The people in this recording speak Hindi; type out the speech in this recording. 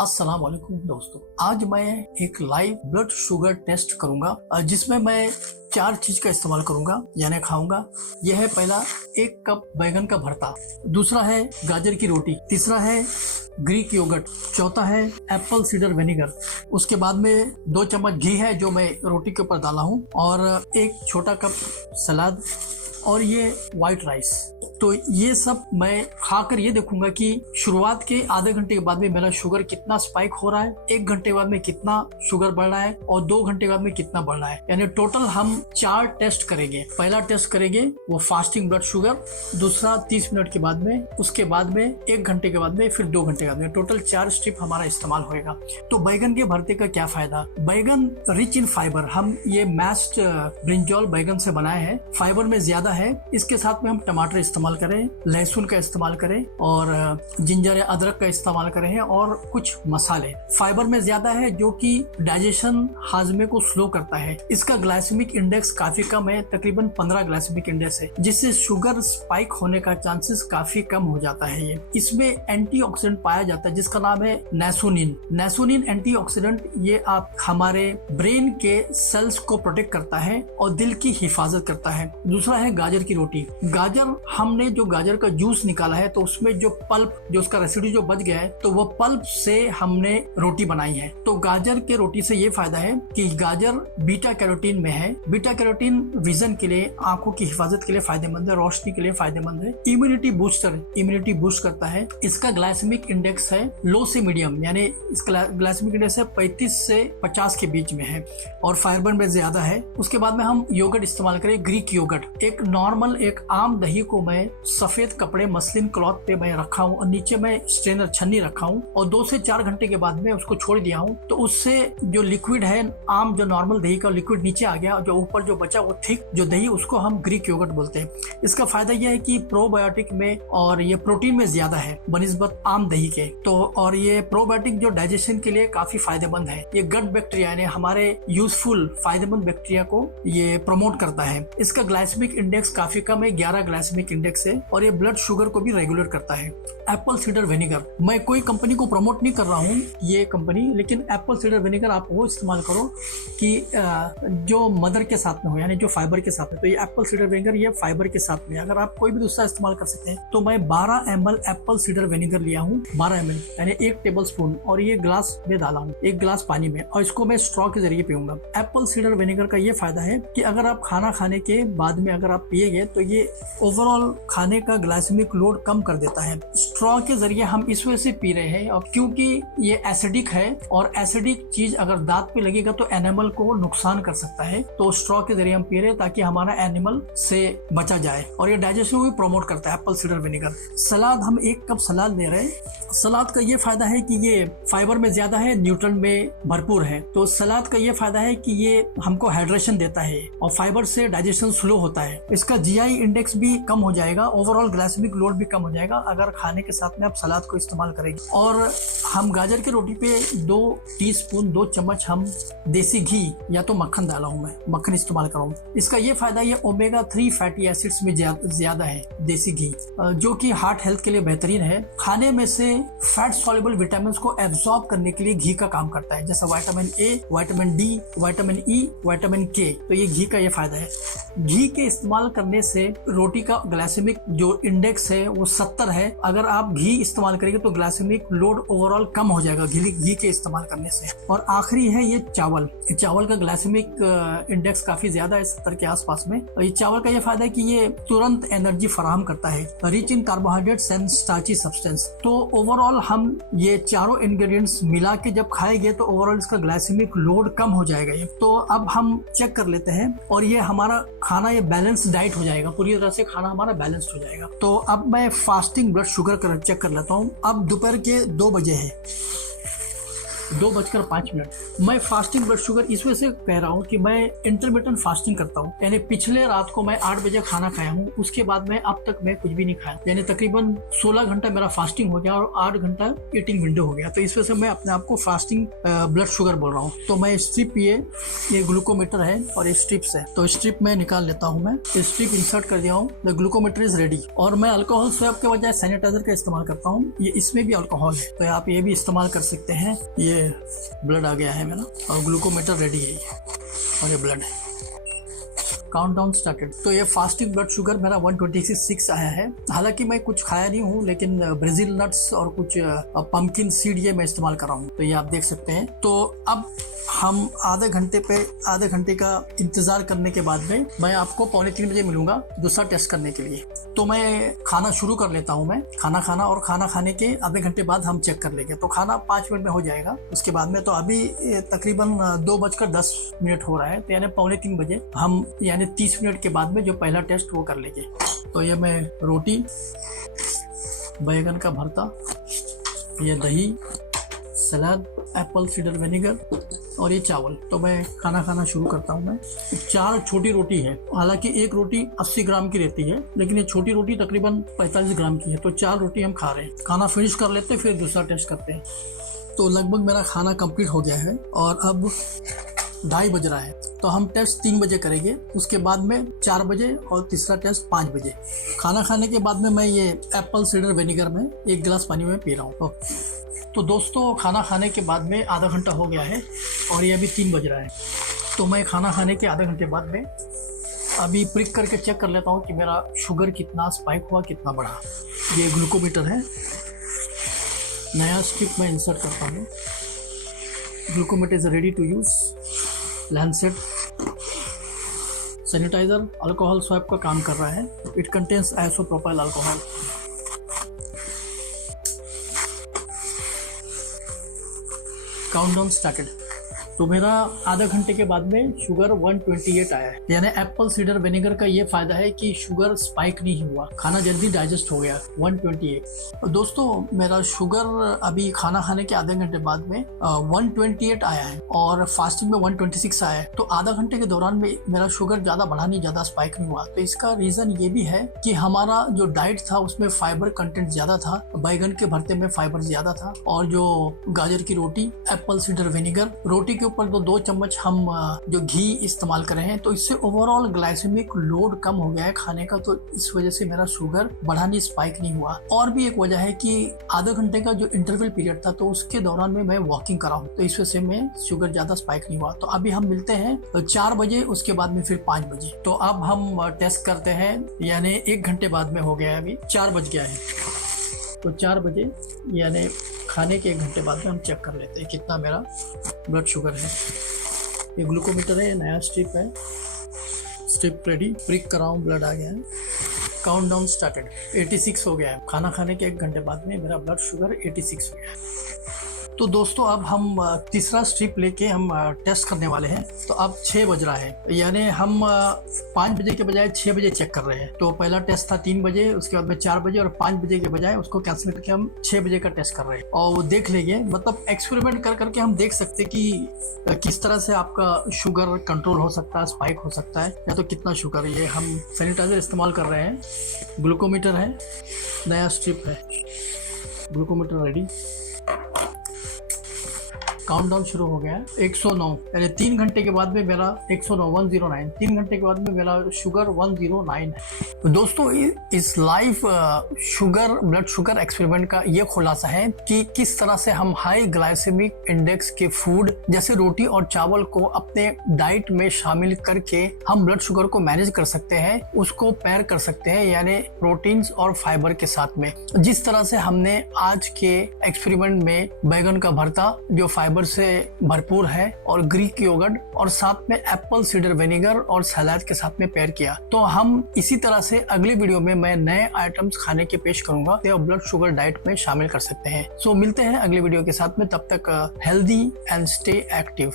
अस्सलाम वालेकुम दोस्तों, आज मैं एक लाइव ब्लड शुगर टेस्ट करूंगा जिसमें मैं 4 चीज का इस्तेमाल करूंगा यानी खाऊंगा। यह है पहला 1 कप बैगन का भरता, दूसरा है गाजर की रोटी, तीसरा है ग्रीक योगर्ट, चौथा है एप्पल सीडर विनेगर, उसके बाद में 2 चम्मच घी है जो मैं रोटी के ऊपर डाला हूँ, और 1 छोटा कप सलाद, और ये व्हाइट राइस। तो ये सब मैं खाकर ये देखूंगा कि शुरुआत के आधे घंटे के बाद में मेरा शुगर कितना स्पाइक हो रहा है, 1 घंटे बाद में कितना शुगर बढ़ रहा है, और 2 घंटे बाद में कितना बढ़ रहा है। यानी टोटल हम 4 टेस्ट करेंगे। पहला टेस्ट करेंगे वो फास्टिंग ब्लड शुगर, दूसरा 30 मिनट के बाद में, उसके बाद में 1 घंटे के बाद में, फिर 2 घंटे के बाद में। टोटल 4 स्टेप हमारा इस्तेमाल होगा। तो बैगन के भरते का क्या फायदा? बैगन रिच इन फाइबर, हम ये मैश्ड ब्रिंजॉल बैगन से बनाए हैं, फाइबर में ज्यादा है। इसके साथ में हम टमाटर इस्तेमाल करें, लहसुन का इस्तेमाल करें, और जिंजर या अदरक का इस्तेमाल करें, और कुछ मसाले। फाइबर में ज्यादा है जो कि डाइजेशन, हाजमे को स्लो करता है। इसका ग्लाइसेमिक इंडेक्स काफी कम है, तकरीबन 15 ग्लाइसेमिक इंडेक्स है, जिससे शुगर स्पाइक होने का चांसेस काफी कम हो जाता है। ये इसमें एंटीऑक्सीडेंट पाया जाता है जिसका नाम है नेसोनिन। नेसोनिन एंटीऑक्सीडेंट ये आप हमारे ब्रेन के सेल्स को प्रोटेक्ट करता है और दिल की हिफाजत करता है। दूसरा है गाजर की रोटी। गाजर, हमने जो गाजर का जूस निकाला है तो उसमें जो पल्प, जो उसका रेसिड्यू जो बच गया है, तो वो पल्प से हमने रोटी बनाई है। तो गाजर के रोटी से ये फायदा है कि गाजर बीटा कैरोटीन में है। बीटा कैरोटीन विजन के लिए, आंखों की हिफाजत के लिए फायदेमंद है, रोशनी के लिए फायदेमंद है, इम्यूनिटी बूस्टर, इम्यूनिटी बूस्ट करता है। इसका ग्लाइसेमिक इंडेक्स है लो से मीडियम, यानी इसका ग्लाइसेमिक इंडेक्स है 35 से 50 के बीच में है, और फाइबर में ज्यादा है। उसके बाद में हम योगर्ट इस्तेमाल करें, ग्रीक योगर्ट। एक नॉर्मल, एक आम दही को मैं सफेद कपड़े, मसलिन क्लॉथ पे मैं रखा हूँ, और नीचे मैं स्ट्रेनर, छन्नी रखा हूँ, और 2 से 4 घंटे के बाद में उसको छोड़ दिया हूँ। तो उससे जो लिक्विड है, आम जो नॉर्मल दही का लिक्विड नीचे आ गया, जो ऊपर जो बचा वो थिक जो दही, उसको हम ग्रीक योगर्ट बोलते हैं। इसका फायदा यह है कि प्रोबायोटिक में और ये प्रोटीन में ज्यादा है बनिस्बत आम दही के। तो और ये प्रोबायोटिक जो डाइजेशन के लिए काफी फायदेमंद है। ये गट बैक्टीरिया यानी हमारे यूजफुल फायदेमंद बैक्टीरिया को ये प्रमोट करता है। इसका ग्लाइसेमिक इंडेक्स काफी कम है, 11 ग्लाइसेमिक इंडेक्स है, और ये ब्लड शुगर को भी रेगुलेट करता है। एप्पल सीडर विनेगर, मैं कोई कंपनी को प्रमोट नहीं कर रहा हूँ ये कंपनी, लेकिन एप्पल सीडर विनेगर आप वो इस्तेमाल करो कि जो मदर के साथ में हो, यानी जो फाइबर के साथ में। तो ये एप्पल सीडर विनेगर ये फाइबर के साथ में, अगर आप कोई भी दूसरा इस्तेमाल कर सकते हैं। तो मैं 12 ml एप्पल सीडर विनेगर लिया हूँ, 12 ml यानी 1 टेबल स्पून, और ये ग्लास में डाला हूँ, 1 ग्लास पानी में, और इसको मैं स्ट्रॉ के जरिए पीऊंगा। एप्पल सीडर विनेगर का ये फायदा है कि अगर आप खाना खाने के बाद में अगर आप पिएंगे तो ये ओवरऑल खाने का ग्लाइसेमिक लोड कम कर देता है। स्ट्रॉ के जरिए हम इस वजह से पी रहे हैं और क्योंकि ये एसिडिक है, और एसिडिक चीज अगर दांत पे लगेगा तो एनिमल को नुकसान कर सकता है। तो स्ट्रॉ के जरिए हम पी रहे हैं ताकि हमारा एनिमल से बचा जाए, और ये डाइजेशन को भी प्रमोट करता है एप्पल सीडर विनेगर। सलाद, हम 1 कप सलाद ले रहे हैं। सलाद का ये फायदा है कि ये फाइबर में ज्यादा है, न्यूट्रन में भरपूर है। तो सलाद का ये फायदा है कि ये हमको हाइड्रेशन देता है, और फाइबर से डाइजेशन स्लो होता है। इसका जीआई इंडेक्स भी कम हो जाएगा, ओवरऑल ग्लाइसेमिक लोड भी कम हो जाएगा अगर खाने के साथ में आप सलाद को इस्तेमाल करेंगे। और हम गाजर की रोटी पे 2 टीस्पून, 2 चम्मच हम देसी घी या तो मक्खन डाला हूँ, मैं मक्खन इस्तेमाल कर रहा हूँ। इसका ये फायदा, ये ओमेगा 3 फैटी एसिड्स में ज्यादा है देसी घी, जो कि हार्ट हेल्थ के लिए बेहतरीन है। खाने में से फैट सॉल्युबल विटामिन को एब्जॉर्ब करने के लिए घी का काम करता है, जैसे vitamin A, vitamin D, vitamin E, vitamin के। तो ये घी का ये फायदा है। घी के इस्तेमाल करने से रोटी का ग्लाइसेमिक जो इंडेक्स है वो 70 है। अगर आप घी इस्तेमाल करेंगे तो ग्लाइसेमिक लोड ओवरऑल कम हो जाएगा घी के इस्तेमाल करने से। और आखिरी है ये चावल। चावल का ग्लाइसेमिक इंडेक्स काफी ज्यादा है, 70 के आसपास में। और ये चावल का ये फायदा है कि ये तुरंत एनर्जी फराहम करता है, rich in carbohydrates and starchy substance. तो ओवरऑल हम ये चारों इंग्रेडिएंट्स मिला के जब खाएंगे तो ओवरऑल इसका ग्लाइसेमिक लोड कम हो जाएगा। ये तो अब हम चेक कर लेते हैं, और ये हमारा खाना ये बैलेंस डाइट हो जाएगा, पूरी तरह से खाना हमारा बैलेंस्ड हो जाएगा। तो अब मैं फास्टिंग ब्लड शुगर चेक कर लेता हूँ। अब दोपहर के 2 बजे है। 2:05। मैं फास्टिंग ब्लड शुगर इस वजह से कह रहा हूँ कि मैं इंटरमिटेंट फास्टिंग करता हूँ, यानी पिछले रात को मैं 8 बजे खाना खाया हूँ, उसके बाद में अब तक मैं कुछ भी नहीं खाया, यानी तकरीबन 16 घंटा मेरा फास्टिंग हो गया और 8 घंटा ईटिंग विंडो हो गया। तो इस वजह से मैं अपने आप को फास्टिंग ब्लड शुगर बोल रहा हूँ। तो मैं स्ट्रिप, ये ग्लूकोमीटर है और ये स्ट्रिप्स है, तो स्ट्रिप में निकाल लेता हूँ। मैं स्ट्रिप इंसर्ट कर दिया हूँ, द ग्लूकोमीटर इज रेडी। और मैं अल्कोहल स्वैब के बजाय सैनिटाइजर का इस्तेमाल करता हूँ, ये इसमें भी अल्कोहल है, तो आप ये भी इस्तेमाल कर सकते हैं। ये ब्लड आ गया है मेरा और ग्लूकोमीटर रेडी है और ये ब्लड है। Countdown started. तो ये फास्टिंग ब्लड शुगर मेरा 126 आया है। हालांकि मैं कुछ खाया नहीं हूँ, लेकिन ब्राजील नट्स और कुछ पंपकिन सीड ये मैं इस्तेमाल कर रहा हूँ, तो ये आप देख सकते हैं। तो अब हम आधे घंटे का इंतजार करने के बाद में मैं आपको 2:45 बजे मिलूंगा दूसरा टेस्ट करने के लिए। तो मैं खाना शुरू कर लेता हूँ, मैं खाना खाना, और खाना खाने के आधे घंटे बाद हम चेक कर लेंगे। तो खाना 5 मिनट में हो जाएगा उसके बाद में। तो अभी तकरीबन 2:10 हो रहा है, तो यानी 2:45 बजे हम, यानी 30 मिनट के बाद में जो पहला टेस्ट वो कर लेंगे। तो ये मैं रोटी, बैगन का भरता, ये दही, सलाद, एप्पल सीडर विनेगर और ये चावल। तो मैं खाना खाना शुरू करता हूँ। मैं 4 छोटी रोटी है, हालांकि एक रोटी 80 ग्राम की रहती है, लेकिन ये छोटी रोटी तकरीबन 45 ग्राम की है। तो 4 रोटी हम खा रहे हैं। खाना फिनिश कर लेते हैं, फिर दूसरा टेस्ट करते हैं। तो लगभग मेरा खाना कंप्लीट हो गया है और अब 2:30 बज रहा है। तो हम टेस्ट 3 बजे करेंगे, उसके बाद में 4 बजे और तीसरा टेस्ट 5 बजे। खाना खाने के बाद में मैं ये एप्पल सीडर विनेगर में 1 गिलास पानी में पी रहा हूँ। तो दोस्तों, खाना खाने के बाद में आधा घंटा हो गया है और ये अभी 3 बज रहा है। तो मैं खाना खाने के आधे घंटे बाद में अभी प्रिक करके चेक कर लेता हूँ कि मेरा शुगर कितना स्पाइक हुआ, कितना बढ़ा। ये ग्लूकोमीटर है, नया स्ट्रिप में इंसर्ट करता हूँ। Glucometer is ready to use. Lancet sanitiser alcohol swab का काम कर रहा है। It contains isopropyl alcohol. Countdown started. तो मेरा आधा घंटे के बाद में शुगर 128 आया है, यानी एप्पल सीडर विनेगर का ये फायदा है कि शुगर स्पाइक नहीं हुआ, खाना जल्दी डाइजेस्ट हो गया। 128। दोस्तों, मेरा शुगर अभी खाना खाने के आधे घंटे बाद में 128 आया है और फास्टिंग में 126 आया है। तो आधा घंटे के दौरान में मेरा शुगर ज्यादा बढ़ा नहीं, ज्यादा स्पाइक नहीं हुआ। तो इसका रीजन ये भी है कि हमारा जो डाइट था उसमें फाइबर कंटेंट ज्यादा था, बैगन के भरते में फाइबर ज्यादा था, और जो गाजर की रोटी, एप्पल सीडर विनेगर, रोटी के ऊपर तो 2 चम्मच हम जो घी इस्तेमाल कर रहे हैं, तो इससे ओवरऑल ग्लाइसेमिक लोड कम हो गया है खाने का। तो इस वजह से मेरा शुगर बढ़ा नहीं, स्पाइक नहीं हुआ। और भी एक वजह है कि आधे घंटे का जो इंटरवल पीरियड था, तो उसके दौरान में मैं वॉकिंग कर रहा हूँ, तो इस वजह से मैं शुगर ज्यादा स्पाइक नहीं हुआ। तो अभी हम मिलते हैं 4 बजे, उसके बाद में फिर 5 बजे। तो अब हम टेस्ट करते हैं, यानी 1 घंटे बाद में हो गया है, अभी 4 बज गया है। तो 4 बजे यानी खाने के 1 घंटे बाद में हम चेक कर लेते हैं कितना मेरा ब्लड शुगर है। ये ग्लूकोमीटर है, नया स्ट्रिप है, स्ट्रिप रेडी, प्रिक कर रहा हूँ, ब्लड आ गया है। Countdown started. 86 हो गया है। खाना खाने के 1 घंटे बाद में मेरा ब्लड शुगर 86 हो गया है। तो दोस्तों, अब हम तीसरा स्ट्रिप लेके हम टेस्ट करने वाले हैं। तो अब 6 बज रहा है, यानी हम 5 बजे के बजाय 6 बजे चेक कर रहे हैं। तो पहला टेस्ट था 3 बजे, उसके बाद में 4 बजे, और 5 बजे के बजाय उसको कैंसिल करके हम 6 बजे का टेस्ट कर रहे हैं। और वो देख लेंगे, मतलब एक्सपेरिमेंट कर करके हम देख सकते कि किस तरह से आपका शुगर कंट्रोल हो सकता है, स्पाइक हो सकता है, या तो कितना शुगर। ये हम सैनिटाइजर इस्तेमाल कर रहे हैं। ग्लूकोमीटर है, नया स्ट्रिप है, ग्लूकोमीटर रेडी। काउंटडाउन शुरू हो गया है। 109, यानी 3 घंटे के बाद में मेरा 109, 109, 3 घंटे के बाद में मेरा शुगर 109 है। तो दोस्तों, इस live sugar, blood sugar experiment का ये खुलासा है कि किस तरह से हम हाई ग्लाइसेमिक इंडेक्स के फूड जैसे रोटी और चावल को अपने डाइट में शामिल करके हम ब्लड शुगर को मैनेज कर सकते हैं, उसको पैर कर सकते हैं, यानी प्रोटीन्स और फाइबर के साथ में। जिस तरह से हमने आज के एक्सपेरिमेंट में बैगन का भरता जो फाइबर से भरपूर है, और ग्रीक योगर्ट, और साथ में एप्पल सीडर विनेगर और सलाद के साथ में पेयर किया। तो हम इसी तरह से अगली वीडियो में मैं नए आइटम्स खाने के पेश करूंगा, तो ब्लड शुगर डाइट में शामिल कर सकते हैं। सो मिलते हैं अगली वीडियो के साथ में, तब तक हेल्दी एंड स्टे एक्टिव।